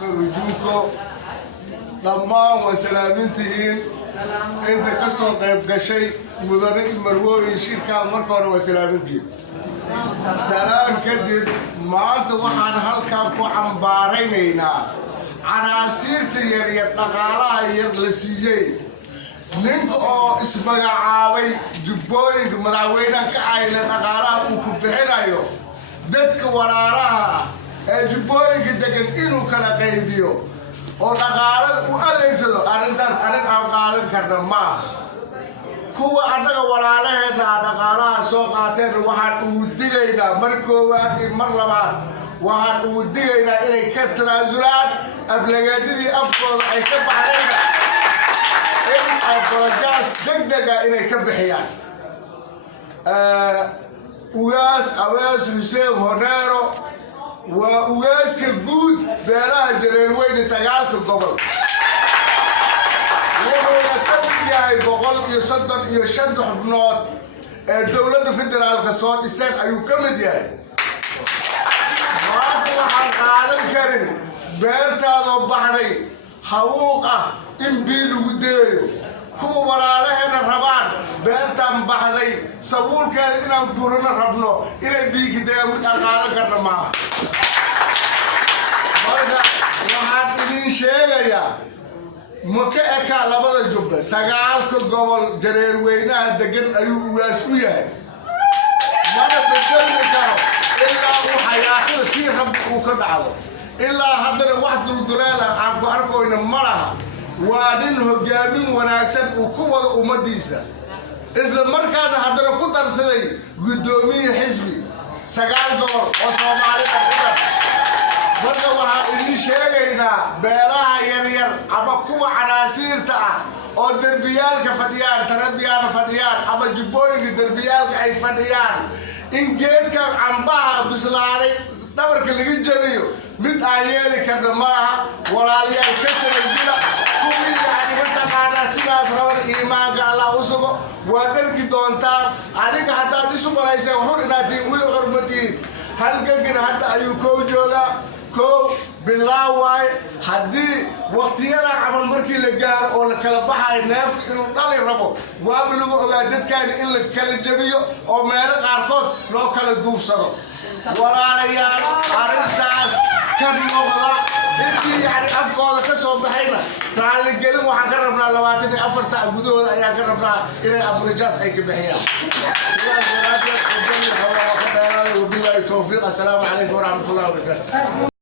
فرجوكو لما وسلامتين انت كسر قيب قشي مدري مروي شركة مركور وسلامتين سلام كدب ما انت وحن هالكابو عن بارينينا عناصير تيريت نقالها يرلسيي نينك او اسمك عاوي جبوينك مدعوينا كعايلة نقالها وكبحينايو ددك وراراها جبوينك دقن إنو كلا قيبيو oo dhaqaale u adeegsado arintaas arin aan qaadan karna ma kuwa anaga walaalaheena dhaqaalaha soo qaateen waxaan ugu digaynaa mar koowaad iyo mar labaad waxaan ugu digaynaa inay ka tanaasulaan aflagaadidii afkooda ay ka baxdeen in apologies degdega inay ka bixiyaan ugaas Hussein Honero وأوجاس كجود بيرها جريروين سجالك قبل وهو يكتب جاي بقول يصدق يشد حبنات الدولة الفدرال كصوت السنة أيو كم جاي ما هو حقارن كريم بيرتا ضبحري حوقة إنبيل وديو كم ولا لهنا الربان بيرتا مبحري سوول كذا نقولنا ربنا إلى بيك دايم تقارن كرنا معه waxaad idin sheegayaa maka eka labada jubba sagaalka gobol jareerweynaha degan ayuu ugaas u yahay mana bedeli karo ilaa uu xayaatada sii rab uu ka dhacdo ilaa haddana wax dulduleel ah aan ku arkoyna ma laha waa nin hogaamin wanaagsan uu ku wado ummadiisa isla markaana haddana ku darsaday guddoomiye xisbi sagaal gobol oo Soomaalida ku dhar marka waxaan idin sheegaynaa beelaha yaryar ama kuwa canaasiirta ah oo derbiyaalka fadhiyaan tarabiyaana fadhiyaan ama jubbooyinka derbiyaalka ay fadhiyaan in geedka cambaha bislaaday dhabarka laga jabiyo mid aan yeeli karna maaha walaalayaal ka talajila kuwii yani mataqaanaa sidaas rabar iimaanka allah u sugo waa dharki doontaan adiga haddaad isu malayseen hor inaad tihiin wili xurmadiin halgagina hadda ayuu koo joogaa كو بالله واي هدي وقتينا عمل مركي لجار أو لكلا بحر ناف إنه طالع ربو وابلغوا أوجدت كان إن لكلا جبيو أو مالك عرقود لو كلا دوف صار ولا ريال عرفتاس كم مغلا إنتي يعني أفكار كسب بحينا تعال الجلم وحقربنا لواتني أفر ساعة بدون يا قربنا إلى أبو رجاس هيك بحيا وبالله التوفيق السلام عليكم ورحمة الله وبركاته